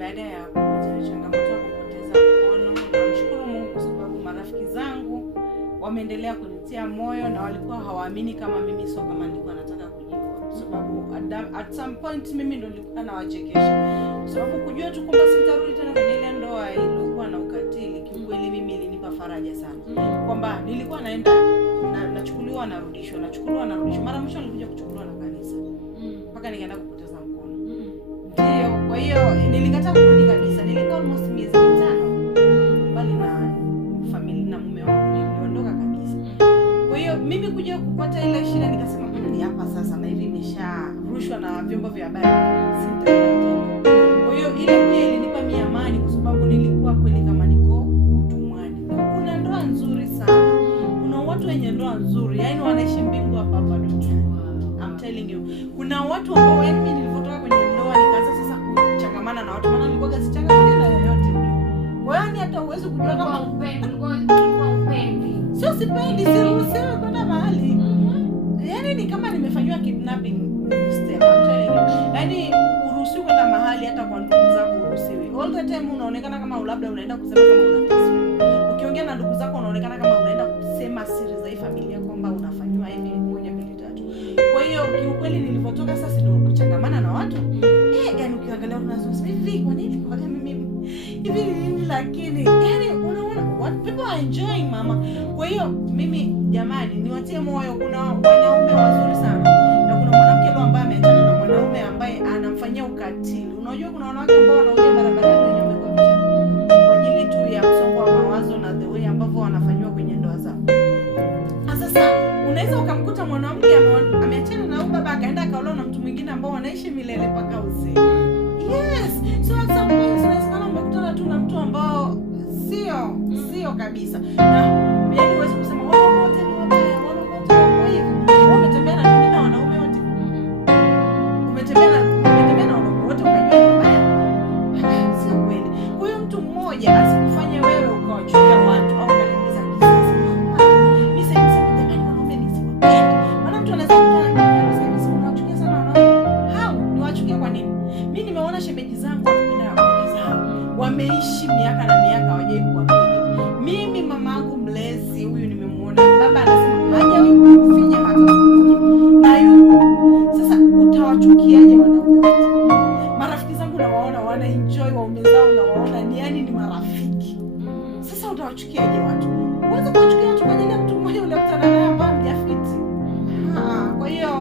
baada ya kupata changamoto ya kupoteza mkono, namshukuru Mungu kwa sababu marafiki zangu wameendelea kunitia moyo na walikuwa hawaamini kama mimi sio kama nilikuwa nataka kujiua. Kwa sababu at some point mimi ndo nilikuwa nawachekesha. Kwa sababu kujua tu kwamba sitarudi tena kwenye ile ndoa ilikuwa na ukatili, kiukweli mimi ilinipa faraja sana. Kwamba nilikuwa naenda nachukuliwa narudishwa, mara mwisho nilikuja kuchukuliwa na kanisa. Mpaka nikaenda kupoteza mkono. Ndio, kwa hiyo nilikataa kurudi kabisa. Nilikaa almost miezi 5 mbali na familia na mume wangu, niliondoka kabisa. Kwa hiyo mimi kuja kupata ile shida nikasema ni hapa sasa na hivi nimesharushwa na vyombo vya habari. Kwa hiyo ile pia ilinipa mimi amani kwa sababu nilikuwa kweli kama niko utumwani. Kuna ndoa nzuri sana. Kuna watu wenye ndoa nzuri, yaani wanaishi mbingu hapa duniani. I'm telling you. Kuna watu ambao yaani mimi nilipotoka kwenye ndoa nikaanza sasa kuchangamana na watu, maana nilikuwa sichangamani na yoyote. Kwa hiyo hata uweze kujua kama upendi. Sio sipendi, siruhusiwi kwenda mahali. Yaani ni kama nimefanywa kidnapping step. I'm telling you. Yaani uruhusiwi kwenda mahali hata kwa ndugu zako uruhusiwi. All the time unaonekana kama labda unaenda kusema kama unateswa. Ukiongea na ndugu zako unaonekana kama unaenda kusema siri za hii familia kwamba unafanywa hivi 1 2 3. Kwa hiyo kiukweli nilipotoka sasa ndio kuchangamana na watu. Yaani ukiangalia unazungumza hivi kwa nini kwa mimi hivi nini, lakini yaani unaona what people are enjoying mama. Kwa hiyo mimi jamani niwatie moyo, kuna wanaume wazuri sana na kuna mwanamke leo ambaye ameachana na mwanaume ambaye anamfanyia ukatili. Unajua kuna wanawake ambao wanaoja barabarani wenyewe kwa vijana kwa ajili tu ya msongo wa mawazo na the way ambavyo wanafanywa kwenye ndoa zao. Sasa unaweza ukamkuta mwanamke ameachana na baba akaenda akaolewa na mtu mwingine ambao wanaishi milele mpaka uzee. Yes, so at some point unaweza umekutana tu na mtu ambao sio kabisa. Na yaani huwezi kusema wao wote ni wabaya, wao wote wako hivi. Wao umetembea na wanaume wote. Umetembea na wanaume wote ukajua ni wabaya. Sio kweli. Kwa hiyo mtu mmoja asikufanye wewe ukawachukia watu au ukalipiza kisasi. Mimi sasa jamani wanaume nisiwapende. Maana mtu anaweza kutana na sasa unawachukia sana wanaume. Hao ni wachukia kwa nini? Mimi nimeona shemeji zangu wanapenda wake zao. Wameishi miaka na miaka hawajawahi kuwapiga. Mimi mamangu mlezi huyu nimemuona. Baba anasema hajawahi kufinya hata siku. Na yuko. Sasa utawachukiaje wanaume wote? Marafiki zangu nawaona wana enjoy waume zao na waona ni yani ni marafiki. Sasa utawachukiaje?